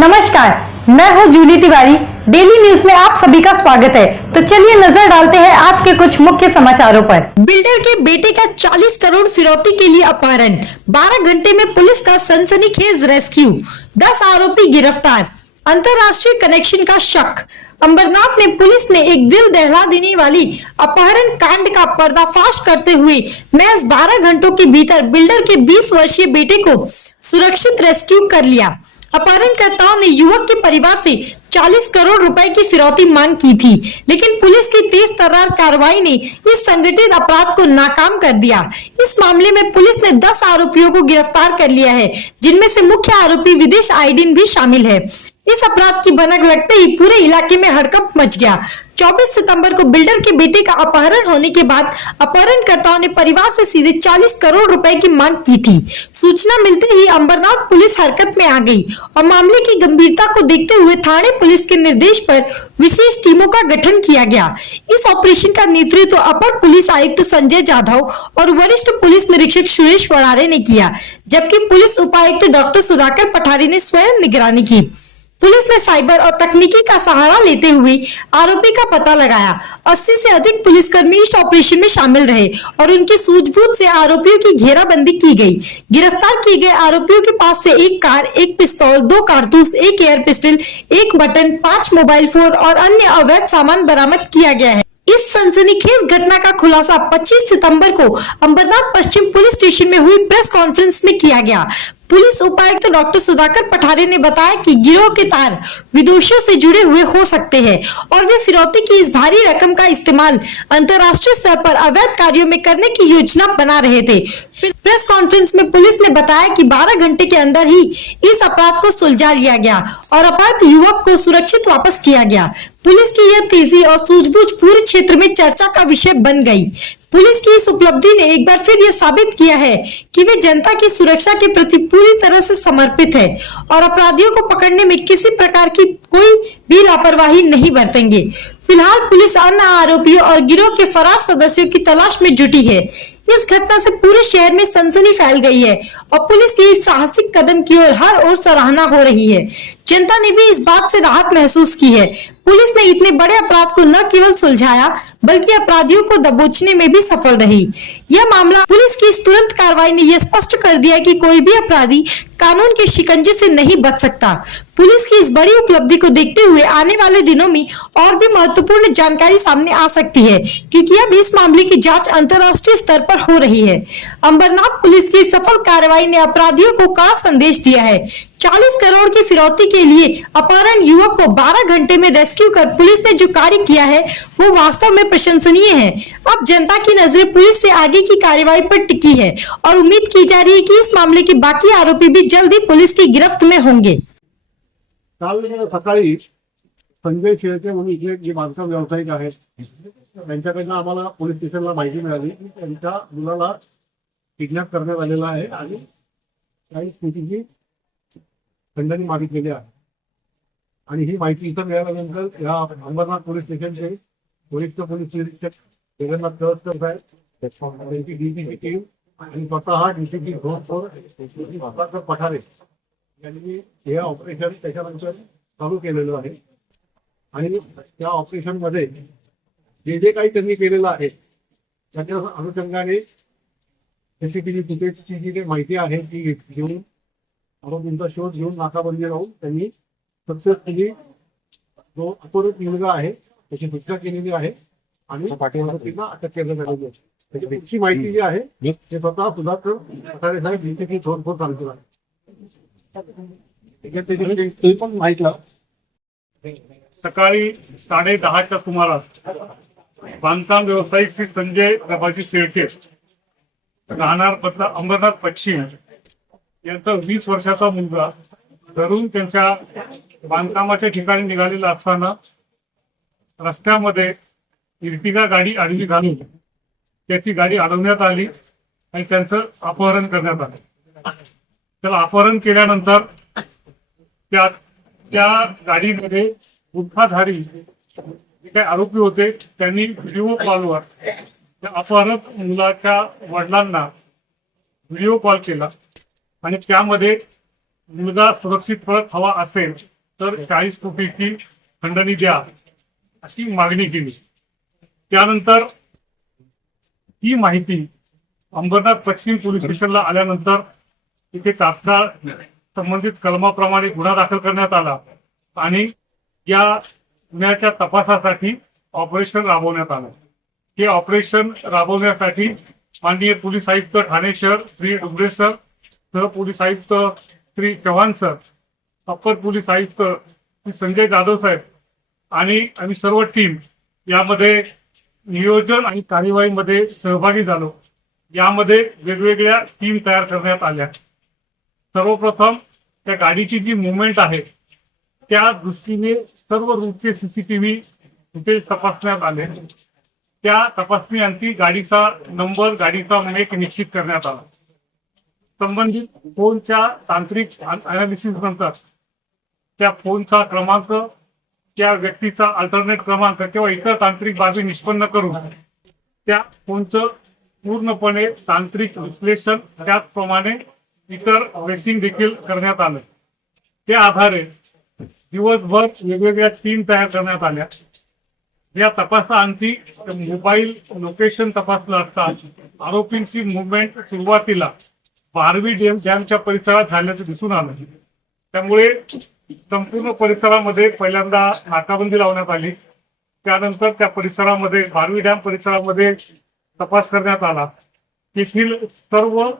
नमस्कार, मैं हूं Jully Tiwari. Daily news में आप सभी का स्वागत है। तो चलिए नजर डालते हैं आज के कुछ मुख्य समाचारों पर। बिल्डर के बेटे का 40 करोड़ फिरौती के लिए अपहरण, 12 घंटे में पुलिस का सनसनीखेज रेस्क्यू, 10 आरोपी गिरफ्तार। अंतर्राष्ट्रीय कनेक्शन का शक, अंबरनाथ में पुलिस ने एक दिल दहला देने वाली अपहरण कांड का पर्दाफाश करते हुए महज 12 घंटों के भीतर बिल्डर के 20 वर्षीय बेटे को सुरक्षित रेस्क्यू कर लिया। अपहरणकर्ताओं ने युवक के परिवार से 40 करोड़ रुपए की फिरौती मांग की थी, लेकिन पुलिस की तेज तर्रार कार्रवाई ने इस संगठित अपराध को नाकाम कर दिया। इस मामले में पुलिस ने 10 आरोपियों को गिरफ्तार कर लिया है, जिनमें से मुख्य आरोपी विदेश आइडिन भी शामिल है। इस अपराध की भनक लगते ही पूरे इलाके में हड़कंप मच गया। 24 सितंबर को बिल्डर के बेटे का अपहरण होने के बाद अपहरणकर्ताओं ने परिवार से सीधे 40 करोड़ रुपए की मांग की थी। सूचना मिलते ही अंबरनाथ पुलिस हरकत में आ गई और मामले की गंभीरता को देखते हुए थाने पुलिस के निर्देश पर विशेष टीमों का गठन किया गया। इस ऑपरेशन का नेतृत्व अपर पुलिस आयुक्त संजय जाधव और वरिष्ठ पुलिस निरीक्षक सुरेश वड़ारे ने किया, जबकि पुलिस उपायुक्त डॉक्टर सुधाकर पठारी ने स्वयं निगरानी की। पुलिस ने साइबर और तकनीकी का सहारा लेते हुए आरोपी का पता लगाया। 80 से अधिक पुलिसकर्मी इस ऑपरेशन में शामिल रहे और उनकी सूझबूझ से आरोपियों की घेराबंदी की गई। गिरफ्तार किए गए आरोपियों के पास से एक कार, एक पिस्तौल, 2 कारतूस, एक एयर पिस्टल, एक बटन, 5 मोबाइल फोन और अन्य अवैध सामान बरामद किया गया है। इस सनसनीखेज घटना का खुलासा 25 सितंबर को अंबरनाथ पश्चिम पुलिस स्टेशन में हुई प्रेस कॉन्फ्रेंस में किया गया। पुलिस उपायुक्त डॉक्टर सुधाकर पठारे ने बताया कि गिरोह के तार विदेशों से जुड़े हुए हो सकते हैं और वे फिरौती की इस भारी रकम का इस्तेमाल अंतर्राष्ट्रीय स्तर पर अवैध कार्यों में करने की योजना बना रहे थे। प्रेस कॉन्फ्रेंस में पुलिस ने बताया कि 12 घंटे के अंदर ही इस अपराध को सुलझा लिया गया और अपराध युवक को सुरक्षित वापस किया गया। पुलिस की यह तेजी और सूझबूझ पूरे क्षेत्र में चर्चा का विषय बन गई। पुलिस की इस उपलब्धि ने एक बार फिर यह साबित किया है कि वे जनता की सुरक्षा के प्रति पूरी तरह से समर्पित है और अपराधियों को पकड़ने में किसी प्रकार की कोई भी लापरवाही नहीं बरतेंगे। फिलहाल पुलिस अन्य आरोपियों और गिरोह के फरार सदस्यों की तलाश में जुटी है। इस घटना से पूरे शहर में सनसनी फैल गई है और पुलिस के इस साहसिक कदम की हर ओर सराहना हो रही है। जनता ने भी इस बात से राहत महसूस की है। पुलिस ने इतने बड़े अपराध को न केवल सुलझाया बल्कि अपराधियों को दबोचने में भी सफल रही। यह मामला पुलिस की इस तुरंत कार्रवाई ने यह स्पष्ट कर दिया कि कोई भी अपराधी कानून के शिकंजे से नहीं बच सकता। पुलिस की इस बड़ी उपलब्धि को देखते हुए आने वाले दिनों में और भी महत्वपूर्ण जानकारी सामने आ सकती है, क्योंकि अब इस मामले की जांच अंतर्राष्ट्रीय स्तर पर हो रही है। अंबरनाथ पुलिस की सफल कार्रवाई ने अपराधियों को कड़ा संदेश दिया है। 40 करोड़ की फिरौती के लिए अपहरण युवक को 12 घंटे में रेस्क्यू कर पुलिस ने जो कार्य किया है वो वास्तव में प्रशंसनीय है। अब जनता की नजरें पुलिस से आगे की कार्रवाई पर टिकी है और उम्मीद की जा रही है कि इस मामले के बाकी आरोपी भी जल्द ही पुलिस की गिरफ्त में होंगे। काल सकाळी संजय शेळके म्हणून इथे जे बांधकाम व्यावसायिक आहेत त्यांच्याकडनं आम्हाला पोलीस स्टेशनला माहिती मिळाली की त्यांच्या मुलाला किडनॅप करण्यात आलेला आहे आणि काही स्थितीची खंडणी मागितलेली आहे आणि ही माहिती इथं मिळाल्यानंतर या अंबरनाथ पोलीस स्टेशनचे वरिष्ठ पोलीस निरीक्षक जगन्नाथ कळसकर साहेब, त्यांची डीसीची टीम आणि स्वतः डीसीपी सुधाकर पठारे यांनी हे ऑपरेशन त्याच्यानंतर चालू केलेलं आहे आणि त्या ऑपरेशन मध्ये जे काही त्यांनी केलेलं आहे त्याच्या अनुषंगाने सीसीटीव्ही फुटेजची जी काही माहिती आहे ती घेऊन आरोपींचा शोध घेऊन नाकाबंदी लावून त्यांनी सक्सेसफुली जो अपहृत मुलगा आहे त्याची सुटका केलेली आहे आणि आरोपींना अटक करण्यात आलेली आहे। त्याची माहिती जी आहे ते स्वतः सुधाकर पठारे साहेब डीसीपी थोडफोड सांगतो सकाळी 10:30च्या सुमारास बांधकाम व्यावसायिक श्री संजय प्रभाजी शेळके राहणार पत्ता अंबरनाथ पश्चिम यांचा 20 वर्षाचा मुलगा धरून त्यांच्या बांधकामाच्या ठिकाणी निघालेला असताना रस्त्यामध्ये इर्टिगा गाडी आडवी घालून त्याची गाडी अडवण्यात आली आणि त्यांचं अपहरण करण्यात आलं। त्याला अपहरण केल्यानंतर त्या गाडीमध्ये गुटखाधारी जे काही आरोपी होते त्यांनी व्हिडिओ कॉलवर त्या अपहरत मुलाच्या वडिलांना व्हिडिओ कॉल केला आणि त्यामध्ये मुलगा सुरक्षित परत हवा असेल तर 40 कोटीची खंडणी द्या अशी मागणी केली. त्यानंतर ही माहिती अंबरनाथ पश्चिम पोलीस स्टेशनला आल्यानंतर तिथे तात्काळ संबंधित कलमाप्रमाणे गुन्हा दाखल करण्यात आला आणि या गुन्ह्याच्या तपासासाठी ऑपरेशन राबवण्यात आलं. हे ऑपरेशन राबवण्यासाठी माननीय पोलीस आयुक्त ठाणे शहर श्री डुंगरे सर, सह पोलीस आयुक्त Shri Chavan sir, upper police आयुक्त श्री संजय जाधव साहेब आणि आम्ही सर्व टीम यामध्ये नियोजन आणि कार्यवाहीमध्ये सहभागी झालो. यामध्ये वेगवेगळ्या टीम तयार करण्यात आल्या. सर्वप्रथम त्या गाडीची जी मुवमेंट आहे त्या दृष्टीने सर्व रूटचे सीसीटीव्ही फुटेज तपासण्यात आले. त्या तपासणीअंती गाडीचा नंबर, गाडीचा मेक निश्चित करण्यात आला. संबंधित फोनच्या तांत्रिक अनालिसिस नंतर त्या फोनचा क्रमांक, त्या व्यक्तीचा अल्टरनेट क्रमांक किंवा इतर तांत्रिक बाबी निष्पन्न करून त्या फोनचं पूर्णपणे तांत्रिक विश्लेषण, त्याचप्रमाणे इतर ट्रेसिंग देखील करण्यात आलं. त्या आधारे दिवसभर वेगवेगळ्या टीम तयार करण्यात आल्या. या तपासाअंती मोबाईल लोकेशन तपासलं असता आरोपींची मुवमेंट सुरुवातीला बारवी डॅमच्या परिसरात झाल्याचं दिसून आलं. त्यामुळे संपूर्ण परिसरामध्ये पहिल्यांदा नाकाबंदी लावण्यात आली. त्यानंतर त्या परिसरामध्ये बारवी डॅम परिसरामध्ये तपास करण्यात आला. तेथील सर्व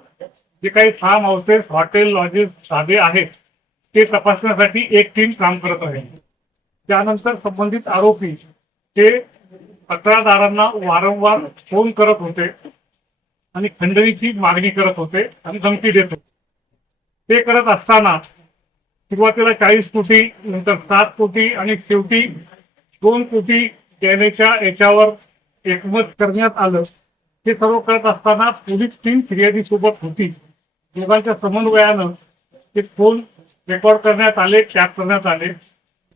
जे काही फार्म हाऊसेस, हॉटेल, लॉजेस, ढाबे आहेत ते तपासण्यासाठी एक टीम काम करत आहे. त्यानंतर संबंधित आरोपी ते तक्रारदारांना वारंवार फोन करत होते आणि खंडणीची मागणी करत होते आणि धमकी देत होते. ते करत असताना सुरुवातीला 40 कोटी, नंतर 7 कोटी आणि शेवटी 2 कोटी देण्याच्या याच्यावर एकमत करण्यात आलं. हे सर्व करत असताना पोलीस टीम फिर्यादी सोबत होती. दोघांच्या समन्वयानं ते फोन रेकॉर्ड करण्यात आले, टॅप करण्यात आले.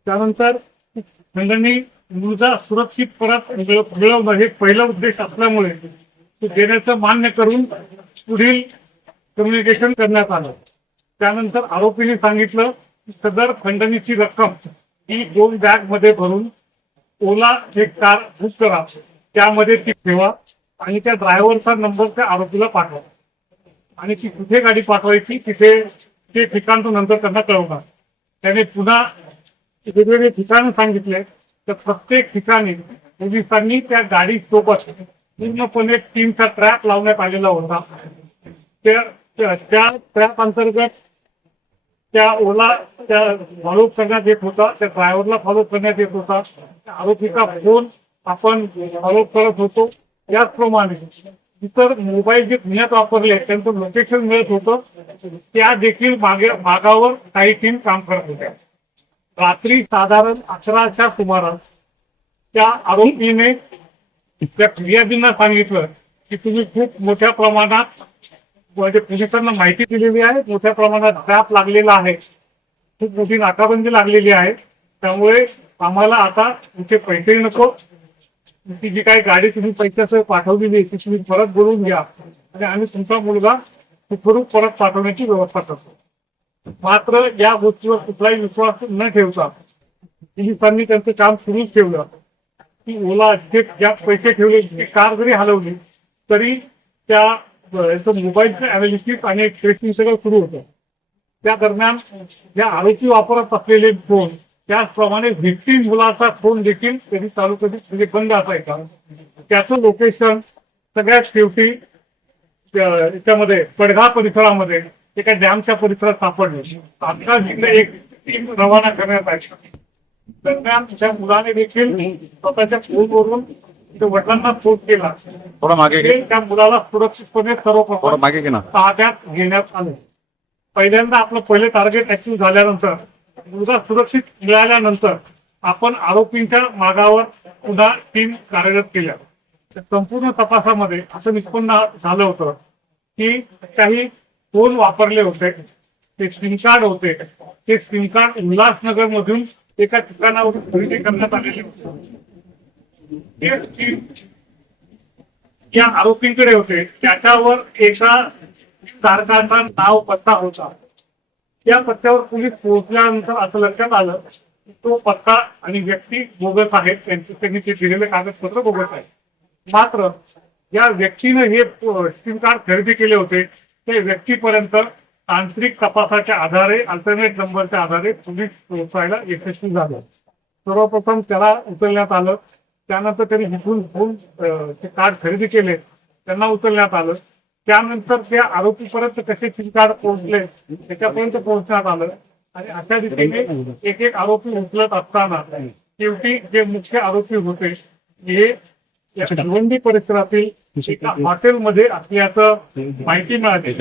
त्यानंतर खंडणी मुलगा सुरक्षित परत मिळवणं हे पहिला उद्देश असल्यामुळे ते देण्याचं मान्य करून पुढील कम्युनिकेशन करण्यात आलं. त्यानंतर आरोपीने सांगितलं की सदर खंडणीची रक्कम ही 2 बॅग मध्ये भरून ओला एक कार बुक करा, त्यामध्ये ती ठेवा आणि त्या ड्रायव्हरचा नंबर त्या आरोपीला पाठवा आणि ती कुठे गाडी पाठवायची तिथे ते ठिकाण तो नंतर त्यांना कळवणार. त्याने पुन्हा वेगवेगळे ठिकाण सांगितले. तर प्रत्येक ठिकाणी पोलिसांनी त्या गाडीसोबत पूर्णपणे टीमचा ट्रॅप लावण्यात आलेला होता. त्या ट्रॅप अंतर्गत त्या ओला त्या फॉलो करण्यात येत होता, त्या ड्रायव्हरला फॉलो करण्यात येत होता, आरोपीचा फोन आपण फॉलो करत होतो. त्याचप्रमाणे इतर मोबाईल जे पुण्यात वापरले त्यांचं लोकेशन मिळत होतं, त्या देखील मागावर काही टीम काम करत होत्या. रात्री साधारण 11च्या सुमारास त्या आरोपीने त्या फिर्यादींना सांगितलं की तुम्ही खूप मोठ्या प्रमाणात म्हणजे पोलिसांना माहिती दिलेली आहे, मोठ्या प्रमाणात ट्रॅप लागलेला आहे, खूप मोठी नाकाबंदी लागलेली आहे, त्यामुळे आम्हाला आता तुमचे पैसे नको, ती जी काही गाडी तुम्ही पैशासह पाठवलेली ती तुम्ही परत बोलून घ्या आणि आम्ही तुमचा मुलगा सुखरूप परत पाठवण्याची व्यवस्था करतो. मात्र या गोष्टीवर कुठलाही विश्वास न ठेवता पोलिसांनी त्यांचं काम सुरूच ठेवलं. की ओला जे ज्या पैसे ठेवले, जी कार जरी हलवली तरी त्या मोबाईलचं अनालिसिस आणि ट्रेसिंग सगळं सुरू होतं. त्या दरम्यान ज्या आरोपी वापरत असलेले फोन, त्याचप्रमाणे व्हिक्टीम मुलाचा फोन देखील कधी चालू कधी म्हणजे बंद असायचा. त्याचं लोकेशन सगळ्यात शेवटी त्याच्यामध्ये पडघा परिसरामध्ये एका डॅमच्या परिसरात सापडले. तात्काळ तिथे एक टीम रवाना करण्यात आली. दरम्यान त्या मुलाने देखील स्वतःच्या फोनवरून वडिलांना फोन केला. थोडा मागे घे. त्या मुलाला सुरक्षितपणे थोडं मागे घे ना. ताब्यात घेण्यात आले. पहिल्यांदा आपलं पहिले टार्गेट अचीव्ह झाल्यानंतर, मुलगा सुरक्षित मिळाल्यानंतर आपण आरोपींच्या मागावर पुन्हा टीम कार्यरत केल्या. संपूर्ण तपासामध्ये असं निष्पन्न झालं होतं की काही फोन वापरले होते, ते सिम कार्ड होते, ते सिम कार्ड उल्हासनगर मधून एका ठिकाणावरून खरेदी करण्यात आलेले होते. या आरोपींकडे होते, त्याच्यावर एका धारकाचा नाव पत्ता होता. त्या पत्त्यावर पोलीस पोहोचल्यानंतर असं लक्षात आलं की तो पत्ता आणि व्यक्ती बोगस आहेत, त्यांनी ते दिलेले कागदपत्र बोगस आहेत. मात्र या व्यक्तीनं हे सिम कार्ड खरेदी केले होते त्या व्यक्तीपर्यंत तांत्रिक तपासाच्या आधारे अल्टरनेट नंबरच्या आधारे पोलीस पोहोचायला यशस्वी झाले. सर्वप्रथम त्याला उचलण्यात आलं, त्यानंतर त्यांनी जिथून फोन ते कार्ड खरेदी केले त्यांना उचलण्यात आलं, त्यानंतर त्या आरोपीपर्यंत कसे सिम कार्ड पोहोचले त्याच्यापर्यंत पोहोचण्यात आलं आणि अशा रीतीने एक एक आरोपी उचलत असताना शेवटी जे मुख्य आरोपी होते हे या भिवंडी परिसरातील एका हॉटेलमध्ये असल्याचं माहिती मिळाली.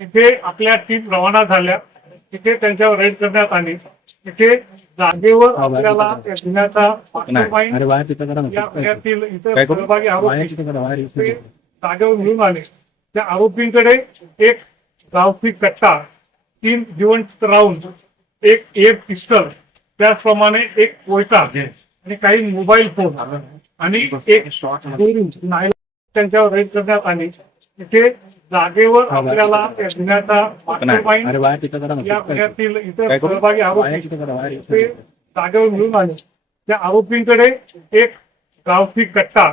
तिथे आपल्या टीम रवाना झाल्या, तिथे त्यांच्यावर रेड करण्यात आली. तिथे जागेवर आपल्याला त्या गुन्ह्याचा मास्टरमाइंड या गुन्ह्यातील इतर सहभागी आरोपी ते जागेवर मिळून आले. त्या आरोपींकडे एक गावठी कट्टा, 3 जिवंत राऊंड, एक एअर पिस्टल, त्याचप्रमाणे एक कोयता आणि काही मोबाईल फोन आणि एक दोरी त्यांच्यावर रेड करण्यात आली. तिथे जागेवर आपल्याला त्या गुन्ह्याचा मास्टरमाइंड या गुन्ह्यातील इतर सहभागी आरोपी ते जागेवर मिळून आले. त्या आरोपींकडे एक गावठी कट्टा,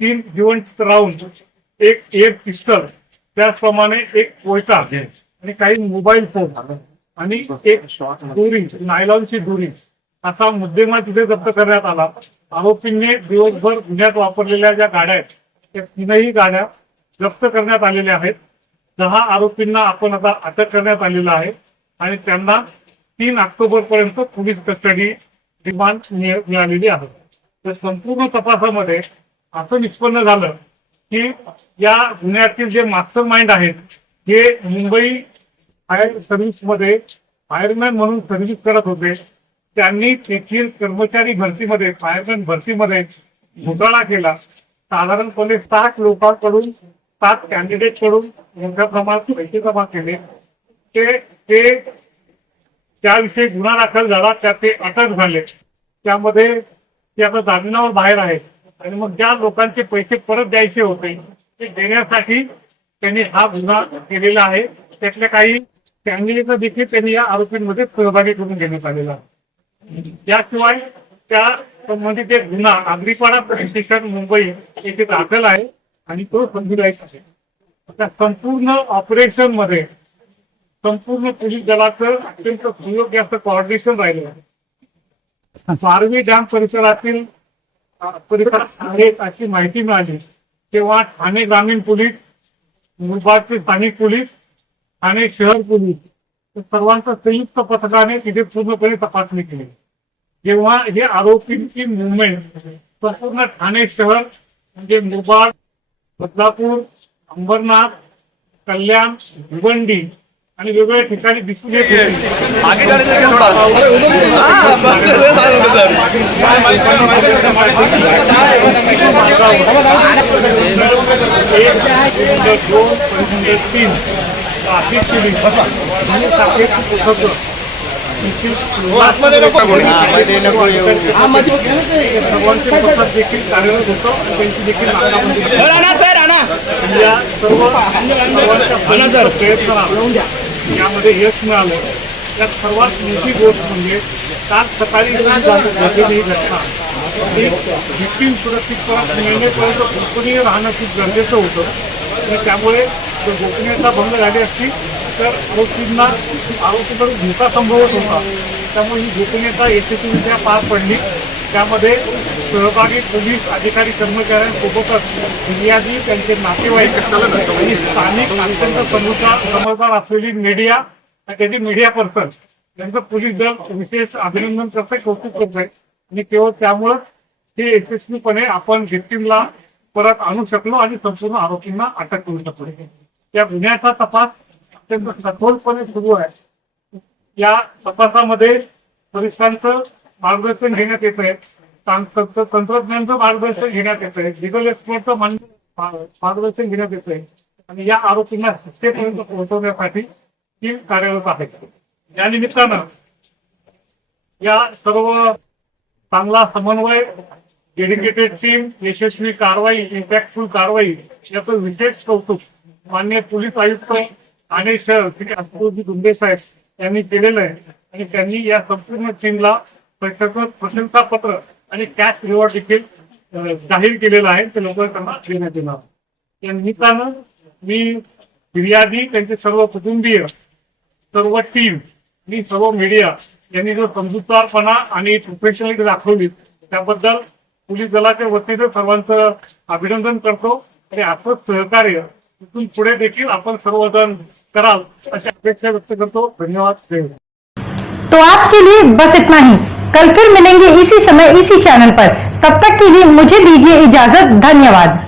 3 जिवंत राऊंड, एक एअर पिस्टल, त्याचप्रमाणे एक कोयता आणि काही मोबाईल फोन आणि एक दोरी, नायलॉनची दोरी असा मुद्देमाल तिथे जप्त करण्यात आला. आरोपींनी दिवसभर गुन्ह्यात वापरलेल्या ज्या गाड्या आहेत त्या 3ही गाड्या जप्त करण्यात आलेल्या आहेत. 10 आरोपींना आपण आता अटक करण्यात आलेलं आहे आणि त्यांना 3 ऑक्टोबर पर्यंत पोलीस कस्टडी रिमांड मिळालेली आहे. तर संपूर्ण तपासामध्ये असं निष्पन्न झालं की या गुन्ह्यातील जे मास्टर माइंड आहेत हे मुंबई फायर सर्व्हिसमध्ये फायरमॅन म्हणून सर्व्हिस करत होते. त्यांनी तेथील कर्मचारी भरतीमध्ये, फायरमॅन भरतीमध्ये घोटाळा केला. साधारणपणे 60 लोकांकडून, 7 कॅन्डिडेट कडून मोठ्या प्रमाणात पैसे जमा केले. ते त्याविषयी गुन्हा दाखल झाला, त्यात ते अटक झाले. त्यामध्ये ते आता जामिनावर बाहेर आहेत आणि मग ज्या लोकांचे पैसे परत द्यायचे होते ते देण्यासाठी त्यांनी हा गुन्हा केलेला आहे. त्यातल्या काही कॅन्डिडेटना देखील त्यांनी या आरोपींमध्ये सहभागी करून घेण्यात आलेला आहे. याशिवाय त्या संबंधित एक गुन्हा आगरीपाडा पोलीस स्टेशन मुंबई येथे दाखल आहे आणि तो संशोधित आहे. त्या संपूर्ण ऑपरेशन मध्ये संपूर्ण पोलीस दलाचं अत्यंत सुयोग्य असं कोऑर्डिनेशन राहिलं आहे. पारवी डॅम परिसरात आहेत अशी माहिती मिळाली तेव्हा ठाणे ग्रामीण पोलीस, मुंबईचे स्थानिक पोलीस, ठाणे शहर पोलीस सर्वांच्या संयुक्त पथकाने तिथे पूर्णपणे तपासणी केली. जेव्हा हे आरोपींची मुवमेंट संपूर्ण ठाणे शहर म्हणजे मुरबाड, बदलापूर, अंबरनाथ, कल्याण, भिवंडी आणि वेगवेगळ्या ठिकाणी दिसून येत देखील कार्यरत होतं आणि त्यांची देखील प्रयत्न यामध्ये यश मिळालं. त्यात सर्वात मोठी गोष्ट म्हणजे काल सकाळी झालेली ही घटना व्हिक्टीम सुरक्षित परत मिळण्यापर्यंत गोपनीय राहणं खूप गरजेचं होतं आणि त्यामुळे जर गोपनीयता भंग झाली असती तर आरोपीकडून धोका संभवत होता. त्यामुळे ही गोपनीयता यशस्वीरित्या पार पडली. त्यामध्ये सहभागी पोलीस अधिकारी कर्मचाऱ्यांसोबतच फिर्यादी, त्यांचे नातेवाईक आणि स्थानिक अत्यंत समजदार असलेली मीडिया आणि त्याची मीडिया पर्सन यांचं पोलीस दल विशेष अभिनंदन करते, कौतुक करत आहे. आणि केवळ त्यामुळेच हे यशस्वीपणे आपण व्हिक्टीमला परत आणू शकलो आणि संपूर्ण आरोपींना अटक करू शकलो. त्या गुन्ह्याचा तपास अत्यंत सखोलपणे सुरू आहे. या तपासामध्ये पोलिसांचं मार्गदर्शन घेण्यात येत आहे, तंत्रज्ञानाचं मार्गदर्शन घेण्यात येत आहे, लिगल एक्सपर्टचं मार्गदर्शन घेण्यात येत आहे आणि या आरोपींना शिक्षेपर्यंत पोहोचवण्यासाठी टीम कार्यरत आहे. या निमित्तानं या सर्व चांगला समन्वय, डेडिकेटेड टीम, यशस्वी कारवाई, इम्पॅक्टफुल कारवाई याचं विशेष कौतुक माननीय पोलीस आयुक्त ठाणे शहर श्री आशुतोषजी गुंडे साहेब यांनी केलेलं आहे आणि त्यांनी या संपूर्ण टीमला प्रशंसापत्र आणि कॅश रिवॉर्ड देखील जाहीर केलेलं आहे ते लोक त्यांना देण्यात येणार. या निमित्तानं मी फिर्यादी, त्यांचे सर्व कुटुंबीय, सर्व टीम आणि सर्व मीडिया यांनी जो समजूतदारपणा आणि प्रोफेशनॅलिटी दाखवली त्याबद्दल पोलीस दलाच्या वतीनं सर्वांचं अभिनंदन करतो आणि असंच सहकार्य इथून पुढे देखील आपण सर्वजण कराल अशी अपेक्षा व्यक्त करतो. धन्यवाद. तो आज के लिए बस इतना ही. कल फिर मिलेंगे इसी समय इसी चैनल पर. तब तक के लिए मुझे दीजिए इजाजत. धन्यवाद.